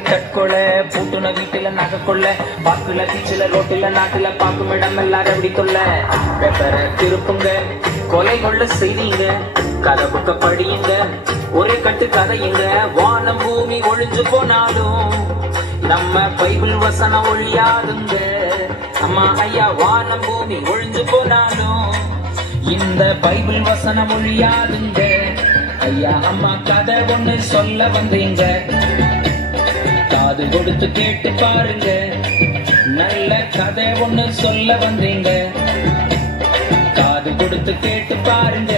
தற்கொலை பூட்டுன வீட்டுல நகை கொள்ள பாக்குல பீச்சுல ரோட்டுல நாட்டுல பாக்கும் இடம் எல்லாரும் எப்படி தொல்ல பேப்பர திருப்புங்க கொலை கொள்ள செய்தீங்க கதை புக்க படியுங்க ஒரே கட்டு கதையுங்க வானம் பூமி ஒழிஞ்சு போனாலும் நம்ம பைபிள் வசனம் ஒழியாதுங்க அம்மா ஐயா வானம் பூமி ஒழிஞ்சு போனாலும் இந்த பைபிள் வசனம் ஒழியாதுங்க ஐயா அம்மா கதை ஒண்ணு சொல்ல வந்தீங்க காது கொடுத்து கேட்டு பாருங்க நல்ல கதை ஒண்ணு சொல்ல வந்தீங்க காது கொடுத்து கேட்டு பாருங்க